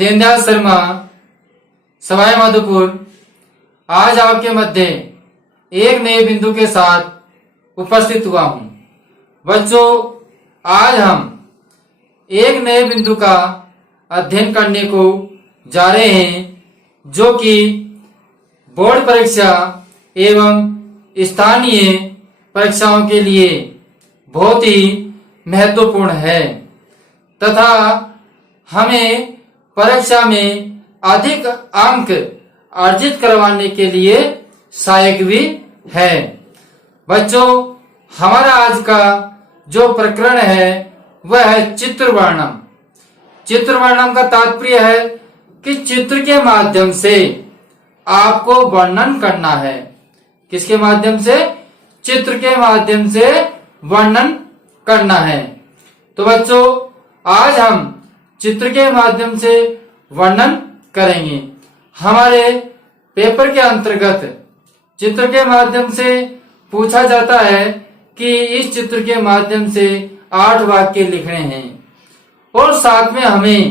दीनदयाल शर्मा, सवाई माधोपुर, आज आपके मध्य एक नए बिंदु के साथ उपस्थित हुआ हूं। बच्चों, आज हम एक नए बिंदु का अध्ययन करने को जा रहे हैं, जो कि बोर्ड परीक्षा एवं स्थानीय परीक्षाओं के लिए बहुत ही महत्वपूर्ण है तथा हमें परीक्षा में अधिक अंक अर्जित करवाने के लिए सहायक भी है। बच्चों, हमारा आज का जो प्रकरण है वह है चित्र वर्णन। चित्र वर्णन का तात्पर्य है कि चित्र के माध्यम से आपको वर्णन करना है। किसके माध्यम से? चित्र के माध्यम से वर्णन करना है। तो बच्चों, आज हम चित्र के माध्यम से वर्णन करेंगे। हमारे पेपर के अंतर्गत चित्र के माध्यम से पूछा जाता है कि इस चित्र के माध्यम से 8 वाक्य लिखने हैं और साथ में हमें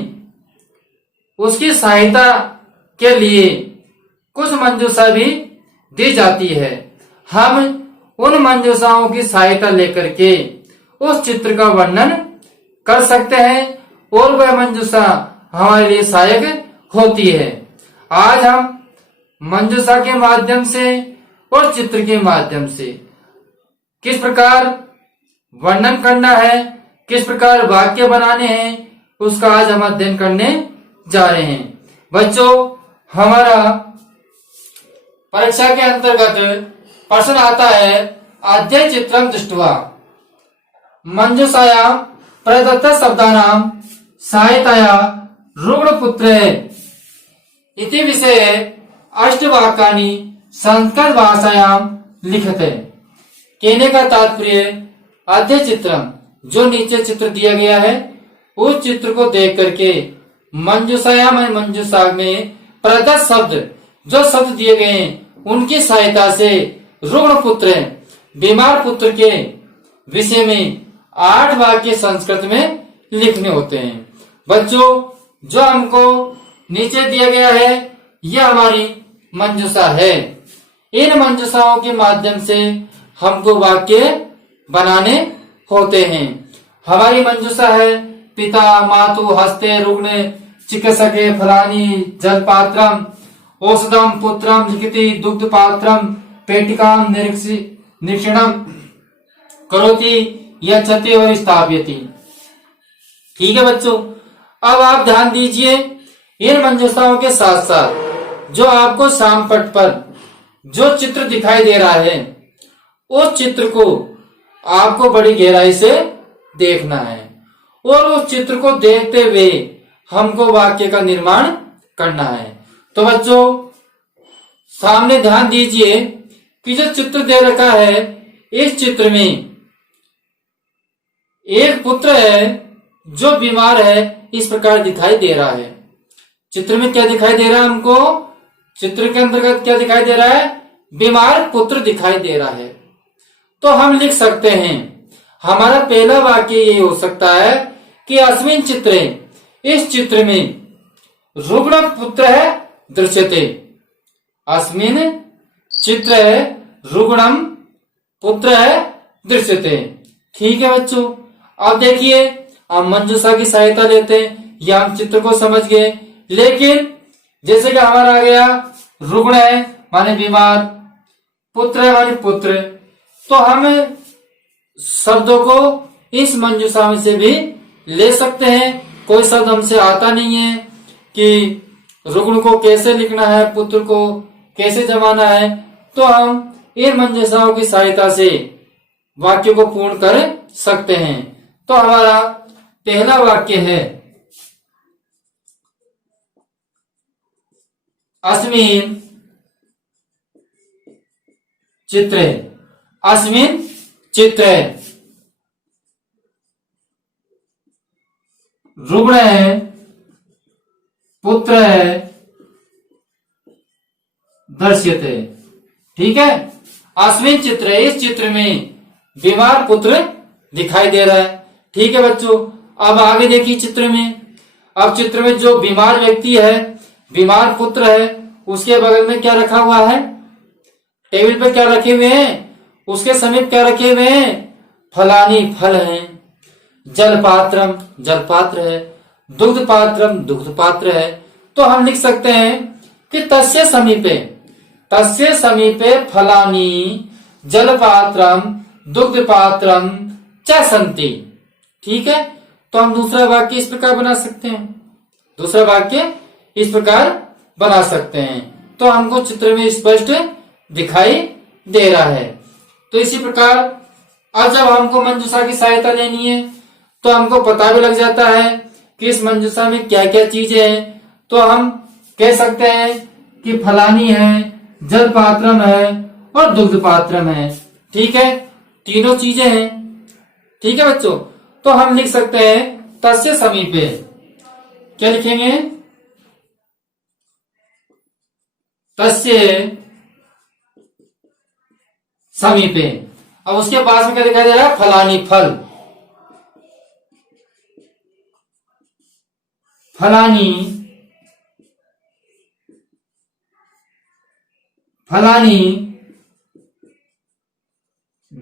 उसकी सहायता के लिए कुछ मंजूषा भी दी जाती है। हम उन मंजूषाओं की सहायता लेकर के उस चित्र का वर्णन कर सकते हैं और वह मंजूषा हमारे लिए सहायक होती है। आज हम मंजूषा के माध्यम से और चित्र के माध्यम से किस प्रकार वर्णन करना है, किस प्रकार वाक्य बनाने हैं, उसका आज हम अध्ययन करने जा रहे हैं। बच्चों, हमारा परीक्षा के अंतर्गत प्रश्न आता है अध्यय चित्रम दृष्ट्वा मंजूषायां प्रदत्त शब्दानां सहायतया रुग्णपुत्रे इति विषये 8 वाक्यानि संस्कृत भाषायां लिखते। कहने का तात्पर्य, अध्यय चित्रम, जो नीचे चित्र दिया गया है उस चित्र को देख करके मंजूषायां मंजूषा में प्रदत्त शब्द, जो शब्द दिए गए हैं उनकी सहायता से रुग्ण पुत्र, बीमार पुत्र के विषय में 8 वाक्य संस्कृत में लिखने होते हैं। बच्चों, जो हमको नीचे दिया गया है यह हमारी मंजूषा है। इन मंजूषाओं के माध्यम से हमको वाक्य बनाने होते हैं। हमारी मंजूषा है पिता मातु हस्ते रुग्ण चिकित्सके फलानी जलपात्रम औषधम पुत्रम लिखिति दुग्ध पात्रम पेटिकाम निरीक्षणम करोति यच्छति और स्थापयति। ठीक है बच्चों, अब आप ध्यान दीजिए, इन मंजूषाओं के साथ साथ जो आपको सामपट पर जो चित्र दिखाई दे रहा है उस चित्र को आपको बड़ी गहराई से देखना है और उस चित्र को देखते हुए हमको वाक्य का निर्माण करना है। तो बच्चों, सामने ध्यान दीजिए कि जो चित्र दे रखा है, इस चित्र में एक पुत्र है जो बीमार है, इस प्रकार दिखाई दे रहा है। चित्र में क्या दिखाई दे रहा है हमको? चित्र के अंतर्गत क्या दिखाई दे रहा है? बीमार पुत्र दिखाई दे रहा है। तो हम लिख सकते हैं, हमारा पहला वाक्य ये हो सकता है कि अस्मिन् चित्रे, इस चित्र में रुग्ण पुत्र है दृश्यते। अस्मिन् चित्र है रुग्णम पुत्र है दृश्यते। ठीक है बच्चों, अब देखिए, हम मंजूषा की सहायता लेते हैं या हम चित्र को समझ गए, लेकिन जैसे कि हमारा आ गया रुग्ण है माने बीमार, पुत्र है माने पुत्र, तो हम शब्दों को इस मंजूषा में से भी ले सकते हैं। कोई शब्द हमसे आता नहीं है कि रुग्ण को कैसे लिखना है, पुत्र को कैसे जमाना है, तो हम इन मंजूषाओं की सहायता से वाक्य को पूर्ण कर सकते हैं। तो हमारा पहला वाक्य है अस्मिन् चित्रे, अस्मिन् चित्रे रुग्ण है, पुत्र है, दृश्यते। ठीक है, अस्मिन् चित्र, इस चित्र में बीमार पुत्र दिखाई दे रहा है। ठीक है बच्चों, अब आगे देखिए चित्र में अब चित्र में जो बीमार व्यक्ति है, बीमार पुत्र है, उसके बगल में क्या रखा हुआ है? टेबल पे क्या रखे हुए हैं? उसके समीप क्या रखे हुए हैं? फलानी फल है, जल पात्रम जल पात्र है, दुग्ध पात्रम दुग्ध पात्र है। तो हम लिख सकते हैं कि तस्य समीपे फलानी जल पात्रम दुग्ध पात्रम च सन्ति। ठीक है, तो हम दूसरा वाक्य इस प्रकार बना सकते हैं, दूसरा वाक्य इस प्रकार बना सकते हैं। तो हमको चित्र में स्पष्ट दिखाई दे रहा है। तो इसी प्रकार अब जब हमको मंजूषा की सहायता लेनी है तो हमको पता भी लग जाता है कि इस मंजूषा में क्या क्या चीजें हैं। तो हम कह सकते हैं कि फलानी है, जल पात्रम है और दुग्ध पात्रम है। ठीक है, तीनों चीजें हैं। ठीक है बच्चों, तो हम लिख सकते हैं तस्य समीपे। क्या लिखेंगे? तस्य समीपे। अब उसके पास में क्या दिखाई दे रहा है? फलानी फल, फलानी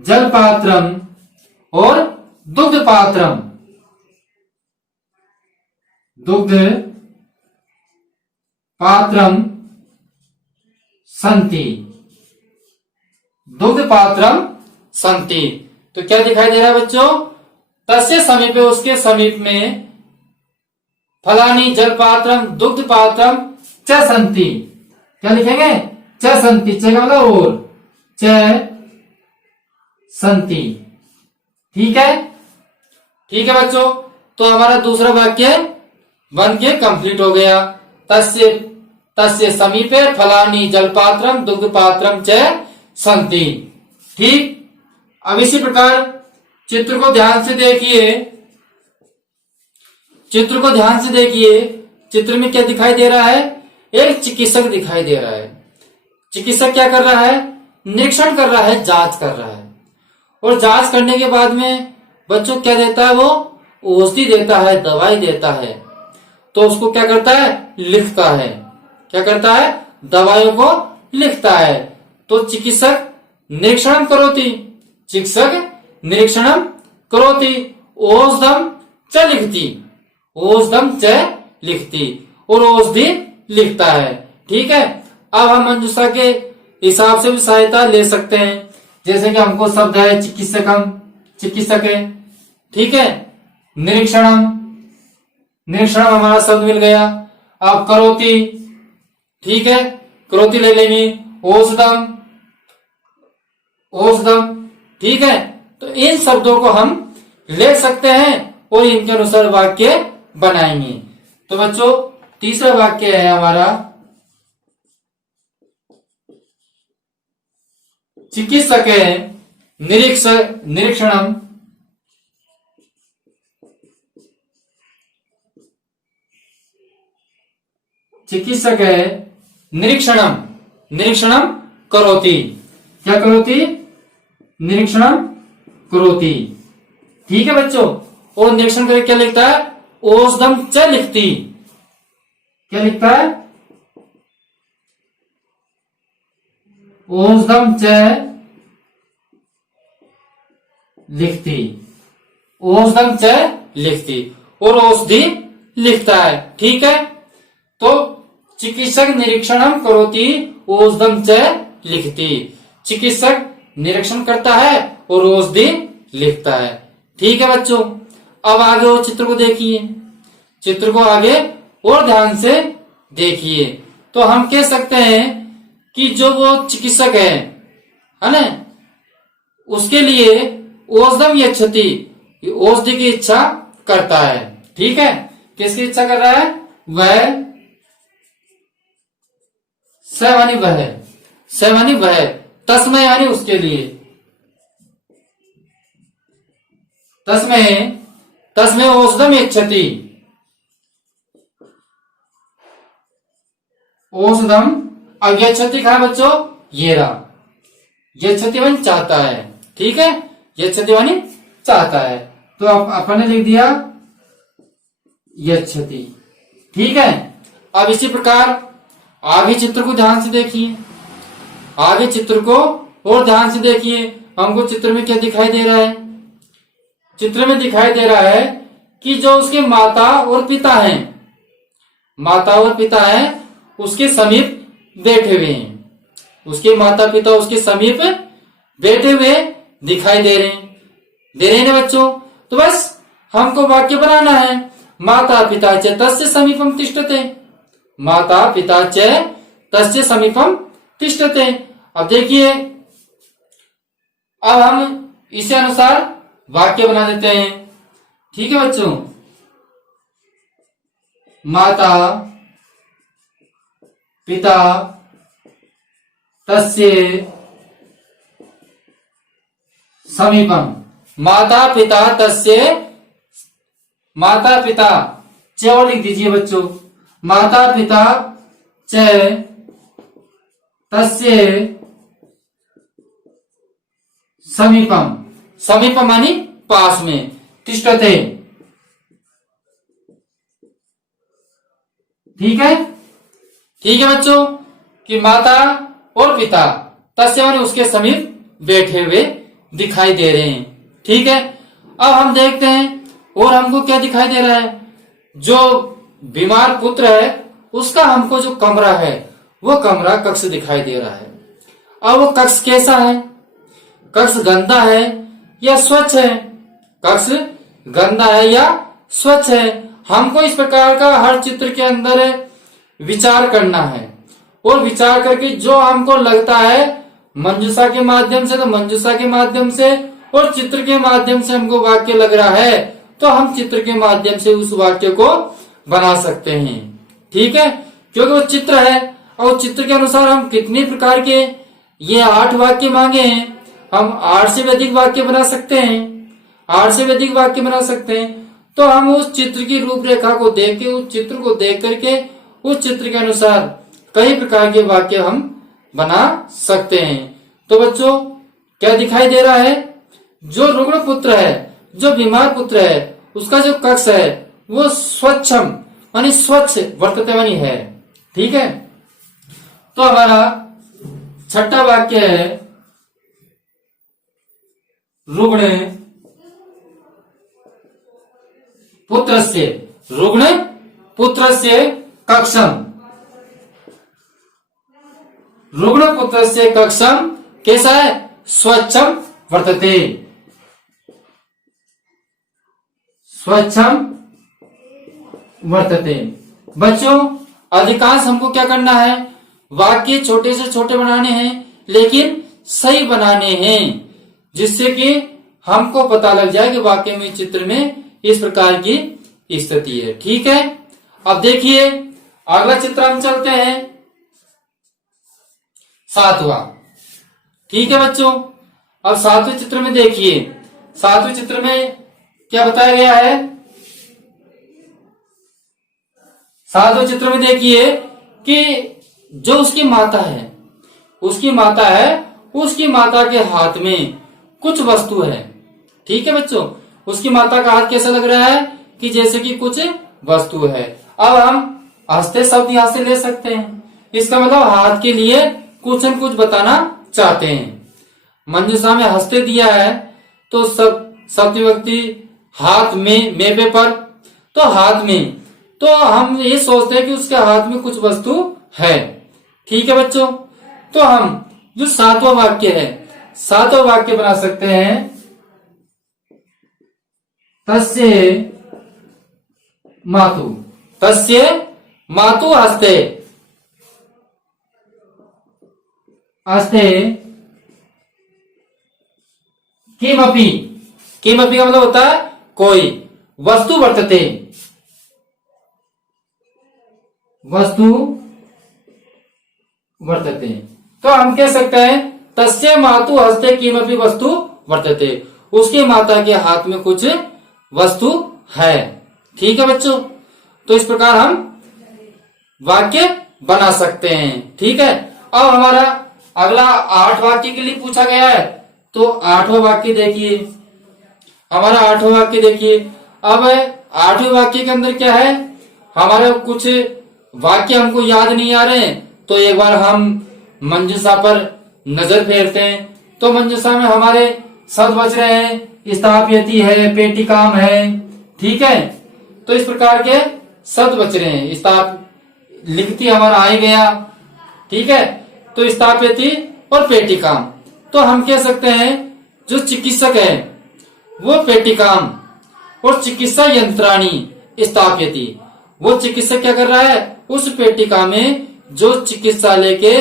जल पात्रम और दुग्ध पात्रम, दुग्ध पात्रम संति, दुग्ध पात्रम संति। तो क्या दिखाई दे रहा है बच्चों? तस्य समीपे, उसके समीप में, फलानी जल पात्रम दुग्ध पात्रम च संति। क्या लिखेंगे? च संति, च का मतलब और, च संति। ठीक है, ठीक है बच्चों, तो हमारा दूसरा वाक्य बन के कंप्लीट हो गया। तस्य समीपे फलानी जल पात्रम दुग्ध पात्रम च संति। ठीक, अब इसी प्रकार चित्र को ध्यान से देखिए, चित्र को ध्यान से देखिए। चित्र में क्या दिखाई दे रहा है? एक चिकित्सक दिखाई दे रहा है। चिकित्सक क्या कर रहा है? निरीक्षण कर रहा है, जांच कर रहा है। और जांच करने के बाद में बच्चों क्या देता है? वो औषधि देता है, दवाई देता है। तो उसको क्या करता है? लिखता है। क्या करता है? दवाइयों को लिखता है। तो चिकित्सक निरीक्षण करोति, चिकित्सक निरीक्षण करोति, औषधम च लिखती, औषधम च लिखती, और औषधि लिखता है। ठीक है, अब हम मंजूषा के हिसाब से भी सहायता ले सकते हैं। जैसे कि हमको शब्द है चिकित्सकम, चिकित्सक है। ठीक है, निरीक्षणम, निरीक्षणम हमारा शब्द मिल गया। अब करोति, ठीक है, करोति ले लेंगे। औषधम, औषधम। ठीक है, तो इन शब्दों को हम ले सकते हैं और इनके अनुसार वाक्य बनाएंगे। तो बच्चों तीसरा वाक्य है हमारा, चिकित्सक है निरीक्षणम चिकित्सक है निरीक्षणम, निरीक्षणम करोति। क्या करोति? निरीक्षणम करोति। ठीक है बच्चों, और निरीक्षण करके क्या लिखता है? औषधम च लिखती। क्या लिखता है? औषधम च लिखती, औषधम च लिखती, और औषधि लिखता है। ठीक है, तो चिकित्सक निरीक्षणम करोति औषधम च लिखती। चिकित्सक निरीक्षण करता है और औषधि लिखता है। ठीक है बच्चों, अब आगे वो चित्र को देखिए, चित्र को आगे और ध्यान से देखिए। तो हम कह सकते हैं कि जो वो चिकित्सक है ना, उसके लिए औषधम यच्छति, औषधि की इच्छा करता है। ठीक है, किसकी इच्छा कर रहा है? वह, स यानी वह, स यानी वह, तस्मै यानी उसके लिए, तस्मै औषधम यच्छति, औषधम। अब यच्छति कहा बच्चों? ये रहा, यच्छति मानी चाहता है। ठीक है, यच्छति मानी चाहता है। तो अपन ने लिख दिया यच्छति। ठीक है। अब इसी प्रकार आगे चित्र को ध्यान से देखिए, आगे चित्र को और ध्यान से देखिए। हमको चित्र में क्या दिखाई दे रहा है? चित्र में दिखाई दे रहा है कि जो उसके माता और पिता हैं, माता और पिता हैं, उसके समीप बैठे हुए हैं। उसके माता पिता उसके समीप बैठे हुए दिखाई दे रहे हैं ना बच्चों। तो बस हमको वाक्य बनाना है, माता पिता च तस्य समीपम तिष्ठते, माता पिता च तस्य समीपम तिष्ठते। अब देखिए, अब हम इसे अनुसार वाक्य बना देते हैं। ठीक है बच्चों, माता पिता तस्य समीपम, माता पिता तस्य, माता पिता च और लिख दीजिए बच्चों, माता पिता च तस्य समीपम, समीपम मानी पास में, तिष्ठते। ठीक है, ठीक है बच्चों, कि माता और पिता तस्य मानी उसके समीप बैठे हुए दिखाई दे रहे हैं। ठीक है, अब हम देखते हैं और हमको क्या दिखाई दे रहा है। जो बीमार पुत्र है उसका हमको जो कमरा है वो कमरा कक्ष दिखाई दे रहा है। अब वो कक्ष कैसा है? कक्ष गंदा है या स्वच्छ है? कक्ष गंदा है या स्वच्छ है? हमको इस प्रकार का हर चित्र के अंदर विचार करना है, और विचार करके जो हमको लगता है मंजूषा के माध्यम से तो मंजूषा के माध्यम से, और चित्र के माध्यम से हमको वाक्य लग रहा है तो हम चित्र के माध्यम से उस वाक्य को बना सकते हैं। ठीक है, क्योंकि वो चित्र है और चित्र के अनुसार हम कितने प्रकार के, ये 8 वाक्य मांगे हैं, हम 8 से भी अधिक वाक्य बना सकते हैं, 8 से भी अधिक वाक्य बना सकते हैं। तो हम उस चित्र की रूपरेखा को देख के, उस चित्र को देख करके उस चित्र के अनुसार कई प्रकार के वाक्य हम बना सकते हैं। तो बच्चों क्या दिखाई दे रहा है? जो रुग्ण पुत्र है, जो बीमार पुत्र है, उसका जो कक्ष है वो स्वच्छम मानी स्वच्छ वर्तते मानी है। ठीक है, तो हमारा छठा वाक्य है रुग्ण पुत्रस्य, रुग्ण पुत्रस्य कक्षम, रुग्ण पुत्रस्य कक्षम कैसा है? स्वच्छम वर्तते, स्वच्छम वर्तते। बच्चों अधिकांश हमको क्या करना है? वाक्य छोटे से छोटे बनाने हैं लेकिन सही बनाने हैं, जिससे कि हमको पता लग जाए कि वाक्य में, चित्र में इस प्रकार की स्थिति है। ठीक है, अब देखिए अगला चित्र हम चलते हैं 7वां। ठीक है बच्चों, अब 7वें चित्र में देखिए, 7वें चित्र में क्या बताया गया है? 7वें चित्र में देखिए कि जो उसकी माता है, उसकी माता है, उसकी माता के हाथ में कुछ वस्तु है। ठीक है बच्चों, उसकी माता का हाथ कैसा लग रहा है कि जैसे कि कुछ वस्तु है। अब हम हस्ते शब्द यहां से ले सकते हैं, इसका मतलब हाथ के लिए कुछ न कुछ बताना चाहते हैं। मंजूषा में हस्ते दिया है तो सब शब्द विभक्ति हाथ में, मेपे पर, तो हाथ में, तो हम ये सोचते हैं कि उसके हाथ में कुछ वस्तु है। ठीक है बच्चों, तो हम जो 7वां वाक्य है, 7वां वाक्य बना सकते हैं तस्य मातु, तस्य मातु हस्ते, हस्ते किमपि, किमपि का मतलब होता है कोई वस्तु वर्तते, वस्तु वर्तते। तो हम कह सकते हैं तस्य मातु हस्ते किमपि वस्तु वर्तते, उसके माता के हाथ में कुछ वस्तु है। ठीक है बच्चों, तो इस प्रकार हम वाक्य बना सकते हैं। ठीक है, अब हमारा अगला 8 वाक्य के लिए पूछा गया है, तो 8वां वाक्य देखिए, हमारा 8वां वाक्य देखिए। अब 8वें वाक्य के अंदर क्या है? हमारे कुछ वाक्य हमको याद नहीं आ रहे तो एक बार हम मंजूषा पर नजर फेरते हैं। तो मंजूषा में हमारे शब्द बच रहे हैं, स्थापयति है, पेटिकाम है, ठीक है। तो इस प्रकार के शब्द बच रहे हैं। लिखती हमारा आ ही गया, ठीक है। तो स्थापयति और पेटिकाम, तो हम कह सकते हैं जो चिकित्सक है वो पेटिकाम और चिकित्सा यंत्राणी स्थापयति, वो चिकित्सक क्या कर रहा है, उस पेटिका में जो चिकित्सालय के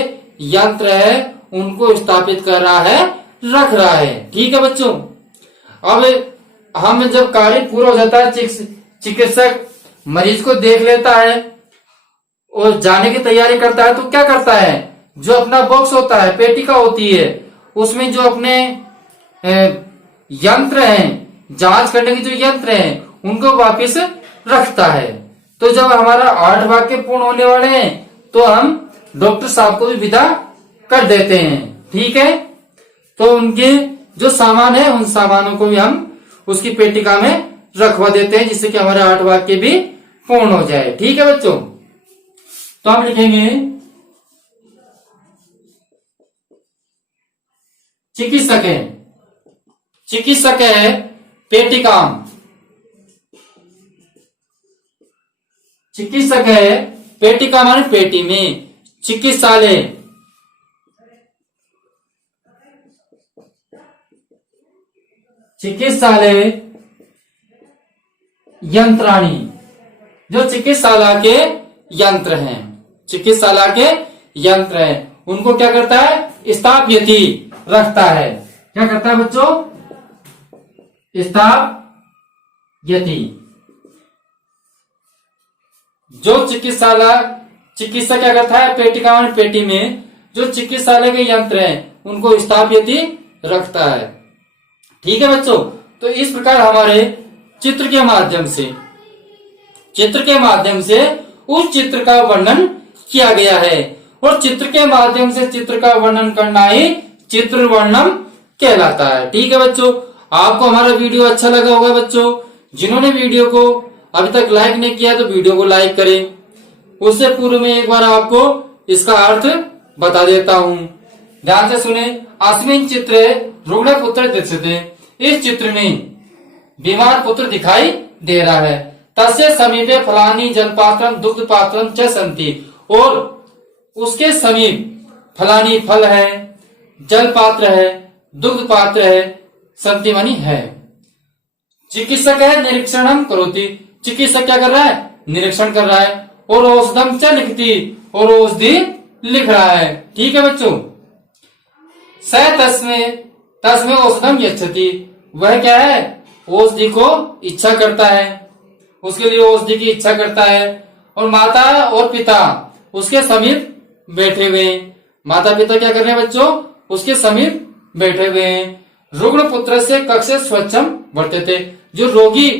यंत्र है उनको स्थापित कर रहा है, रख रहा है, ठीक है बच्चों। अब हम जब कार्य पूरा हो जाता है, चिकित्सक मरीज को देख लेता है और जाने की तैयारी करता है, तो क्या करता है, जो अपना बॉक्स होता है, पेटिका होती है, उसमें जो अपने यंत्र हैं, जांच करने के जो यंत्र हैं उनको वापस रखता है। तो जब हमारा 8 वाक्य पूर्ण होने वाले हैं तो हम डॉक्टर साहब को भी विदा कर देते हैं, ठीक है। तो उनके जो सामान है उन सामानों को भी हम उसकी पेटिका में रखवा देते हैं, जिससे कि हमारे 8 वाक्य भी पूर्ण हो जाए, ठीक है बच्चों। तो हम लिखेंगे चिकित्सक है, चिकित्सक है पेटिकाम, चिकित्सक है पेटिका माने पेटी में, चिकित्सालय, चिकित्सालय यंत्राणी, जो चिकित्सालय के यंत्र हैं, चिकित्सालय के यंत्र हैं उनको क्या करता है, स्थापयति रखता है। क्या करता है बच्चों, स्थापयति। जो चिकित्सक क्या करता है, पेटिका में पेटी में जो चिकित्सालय के यंत्र हैं उनको स्थापयति रखता है, ठीक है बच्चों। तो इस प्रकार हमारे चित्र के माध्यम से उस चित्र का वर्णन किया गया है, और चित्र के माध्यम से चित्र का वर्णन करना ही चित्र वर्णन कहलाता है, ठीक है बच्चों। आपको हमारा वीडियो अच्छा लगा होगा बच्चों। जिन्होंने वीडियो को अभी तक लाइक नहीं किया तो वीडियो को लाइक करें। उससे पूर्व में एक बार आपको इसका अर्थ बता देता हूँ, ध्यान से सुने। अस्मिन् चित्रे रुग्णपुत्र दृश्यते, इस चित्र में बीमार पुत्र दिखाई दे रहा है। तस्य समीपे फलानी जलपात्रम दुग्ध पात्रम च सन्ति, और उसके समीप फलानी फल है, जल पात्र है, दुग्ध पात्र है, संति मानी है। चिकित्सक है निरीक्षणम करोति, चिकित्सक क्या कर रहा है, निरीक्षण कर रहा है। और औषधम च लिखती, और औषधि लिख रहा है, ठीक है बच्चों। स तस्में औषधम यच्छति, वह क्या है, औषधि को इच्छा करता है, उसके लिए औषधि की इच्छा करता है। और माता और पिता उसके समीप बैठे हुए हैं, माता पिता क्या कर रहे हैं बच्चों, उसके समीप बैठे हुए हैं। रुग्ण पुत्र से कक्ष स्वच्छम वर्तते, जो रोगी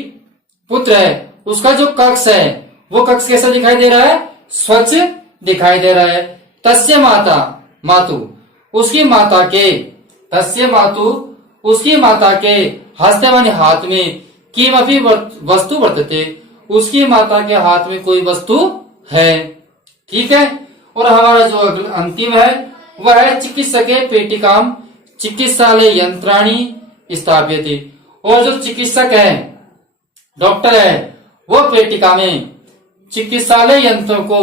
पुत्र है उसका जो कक्ष है वो कक्ष कैसा दिखाई दे रहा है, स्वच्छ दिखाई दे रहा है। तस्य मातु उसकी माता के, तस्य मातु उसकी माता के, हस्ते माने हाथ में, किमपि वस्तु वर्तते, उसकी माता के हाथ में कोई वस्तु है, ठीक है। और हमारा जो अंतिम है वह है चिकित्सके पेटिकाम चिकित्सालय यंत्राणी स्थापयति, और जो चिकित्सक है, डॉक्टर है, वो पेटिका में चिकित्सालय यंत्रों को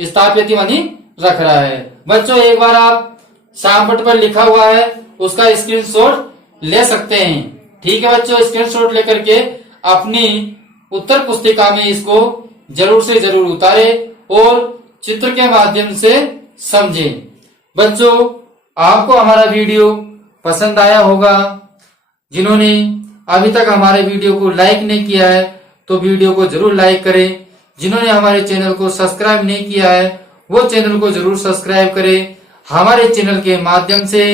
स्थापयति मानी रख रहा है। बच्चों एक बार आप सामपट पर लिखा हुआ है उसका स्क्रीनशॉट ले सकते हैं, ठीक है बच्चों। स्क्रीनशॉट लेकर के अपनी उत्तर पुस्तिका में इसको जरूर से जरूर उतारे और चित्र के माध्यम से समझें। बच्चों आपको हमारा वीडियो पसंद आया होगा। जिन्होंने अभी तक हमारे वीडियो को लाइक नहीं किया है तो वीडियो को जरूर लाइक करें। जिन्होंने हमारे चैनल को सब्सक्राइब नहीं किया है वो चैनल को जरूर सब्सक्राइब करें। हमारे चैनल के माध्यम से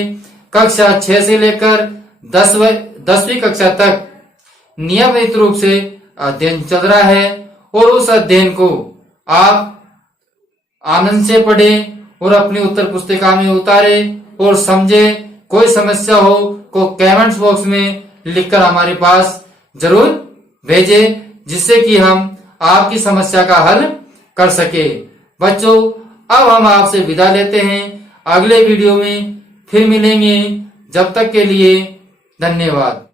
कक्षा 6 से लेकर 10वीं कक्षा तक नियमित रूप से अध्ययन चल रहा है, और उस अध्ययन को आप आनंद से पढ़ें और अपनी उत्तर पुस्तिका में उतारे और समझे। कोई समस्या हो को कमेंट्स बॉक्स में लिखकर हमारे पास जरूर भेजें, जिससे कि हम आपकी समस्या का हल कर सके। बच्चों, अब हम आपसे विदा लेते हैं। अगले वीडियो में फिर मिलेंगे। जब तक के लिए धन्यवाद।